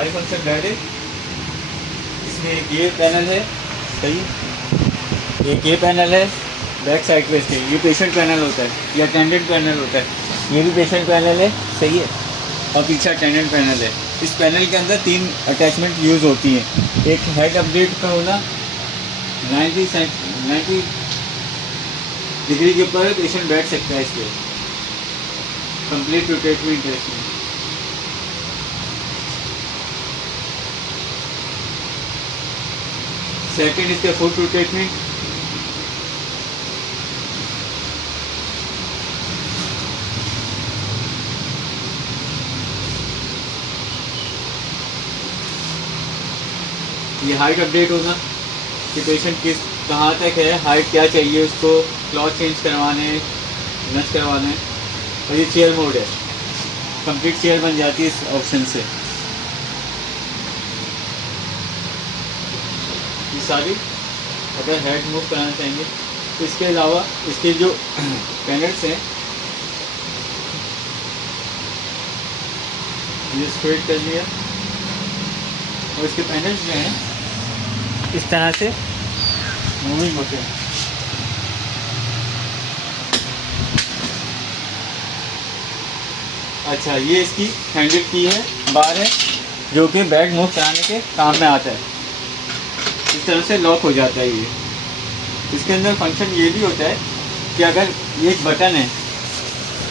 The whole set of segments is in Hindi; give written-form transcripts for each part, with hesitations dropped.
हाई फंक्शन बेड है। इसमें एक ये पैनल है, सही, एक ये पैनल है बैक साइड पे इसके, ये पेशेंट पैनल होता है, ये अटेंडेंट पैनल होता है, ये भी पेशेंट पैनल है, सही है, और पीछे अटेंडेंट पैनल है। इस पैनल के अंदर 3 अटैचमेंट यूज़ होती हैं। एक हेड अपडेट का होना, 90 डिग्री के ऊपर पेशेंट बैठ सकता है इसके, कंप्लीट रोटेटमेंट है इसमें। सेकेंड इसका फुट रोटेटमेंट, ये हाइट अपडेट होना कि पेशेंट कहाँ तक है, हाइट क्या चाहिए उसको, क्लॉथ चेंज करवाने, नच करवाने। और ये चेयर मोड है, कंप्लीट चेयर बन जाती है इस ऑप्शन से। ये सारी अगर हेड मूव कराना चाहेंगे तो इसके अलावा इसके जो पैनल्स हैं ये स्ट्रेट कर लिया, और इसके पैनल्स जो हैं इस तरह से मूविंग होते हैं। अच्छा, ये इसकी हैंडल की है, बार है, जो कि बैग मूव कराने के काम में आता है। इस तरह से लॉक हो जाता है ये। इसके अंदर फंक्शन ये भी होता है कि अगर ये एक बटन है,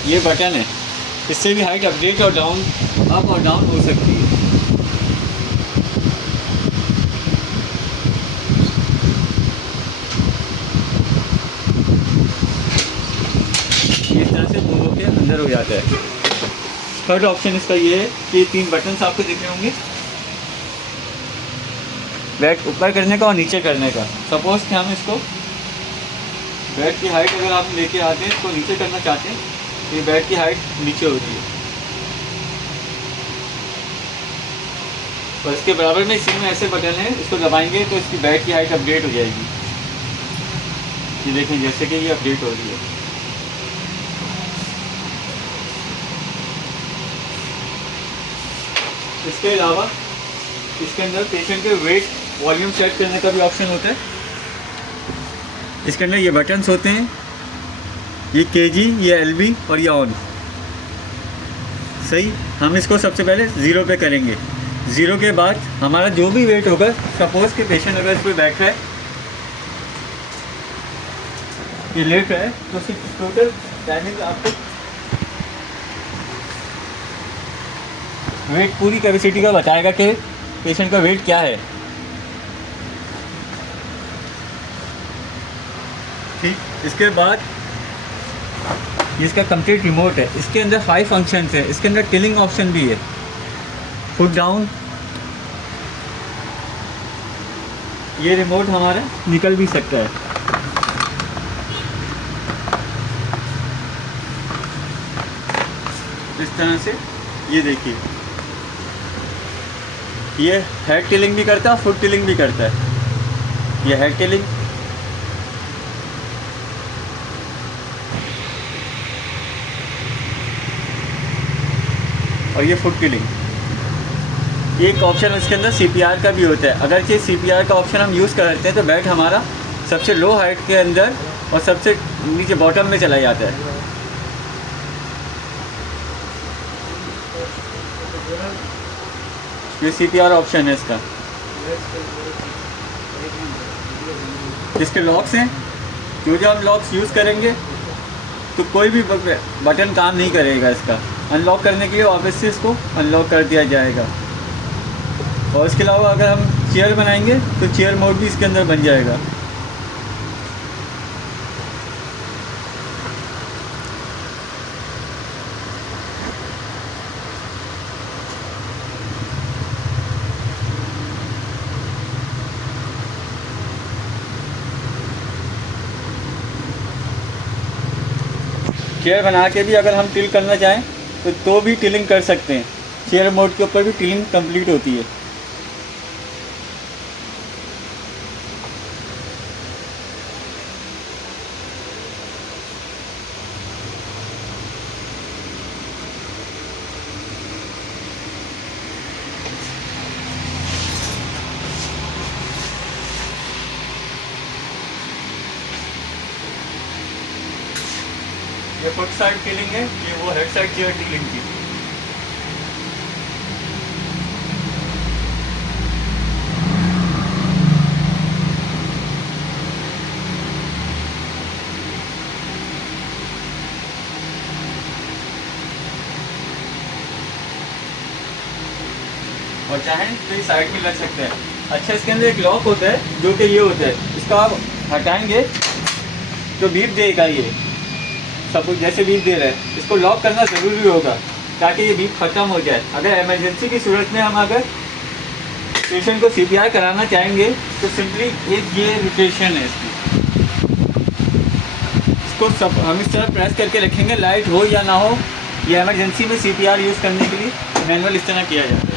ये बटन है, इससे भी हाइट अपडेट और डाउन, अप और डाउन हो सकती है। इस तरह से दोनों के अंदर हो जाता है। थर्ड ऑप्शन इसका ये है कि 3 बटन्स आपको दिख रहे होंगे, बेड ऊपर करने का और नीचे करने का। सपोज कि हम इसको बेड की हाइट अगर आप लेके आते हैं, इसको नीचे करना चाहते हैं, तो ये बेड की हाइट नीचे होती है, और इसके बराबर में इसी में ऐसे बटन है, इसको दबाएंगे तो इसकी बेड की हाइट अपडेट हो जाएगी। ये देखें जैसे कि ये अपडेट हो रही है। इसके अलावा इसके अंदर पेशेंट के वेट वॉल्यूम सेट करने का भी ऑप्शन होता है। इसके अंदर ये बटन्स होते हैं, ये केजी, ये एलबी और ये ऑन, सही। हम इसको सबसे पहले 0 पे करेंगे। 0 के बाद हमारा जो भी वेट होगा, सपोज कि पेशेंट अगर इस पर बैठ रहा है, ये लेट रहा है, तो सिर्फ टोटल टाइमिंग आपको वेट पूरी कैपेसिटी का बताएगा कि पेशेंट का वेट क्या है, ठीक। इसके बाद ये इसका कंप्लीट रिमोट है। इसके अंदर 5 फंक्शंस है। इसके अंदर टिलिंग ऑप्शन भी है, फुट डाउन। ये रिमोट हमारा निकल भी सकता है। इस तरह से ये देखिए, ये हेड टिलिंग भी करता है, फुट टिलिंग भी करता है। ये हेड टिलिंग, और ये फुट टिलिंग। एक ऑप्शन इसके अंदर सीपीआर का भी होता है। अगर ये सीपीआर का ऑप्शन हम यूज़ करते हैं तो बेड हमारा सबसे लो हाइट के अंदर और सबसे नीचे बॉटम में चला जाता है। ये सीपीआर ऑप्शन है इसका। इसके लॉक्स हैं, जो हम लॉक्स यूज़ करेंगे तो कोई भी बटन काम नहीं करेगा इसका। अनलॉक करने के लिए वापस से इसको अनलॉक कर दिया जाएगा। और इसके अलावा अगर हम चेयर बनाएंगे तो चेयर मोड भी इसके अंदर बन जाएगा। चेयर बना के भी अगर हम टिल करना चाहें तो भी टिलिंग कर सकते हैं। चेयर मोड के ऊपर भी टिलिंग कंप्लीट होती है। ये फुट साइड कीलिंग है, ये वो हेड साइड चेयर कीलिंग की। और चाहें तो ये साइड में लग सकते हैं। अच्छा, इसके अंदर एक लॉक होता है जो कि ये होता है, इसका आप हटाएंगे तो बीप देगा। ये सब कुछ जैसे बीप दे रहा है, इसको लॉक करना ज़रूरी होगा ताकि ये बीप ख़त्म हो जाए। अगर इमरजेंसी की सूरत में हम अगर पेशेंट को CPR कराना चाहेंगे तो सिंपली एक ये रोटेशन है इसकी, इसको सब हम इस तरह प्रेस करके रखेंगे, लाइट हो या ना हो। ये इमरजेंसी में CPR यूज़ करने के लिए मैनुअल इस तरह किया जाता है।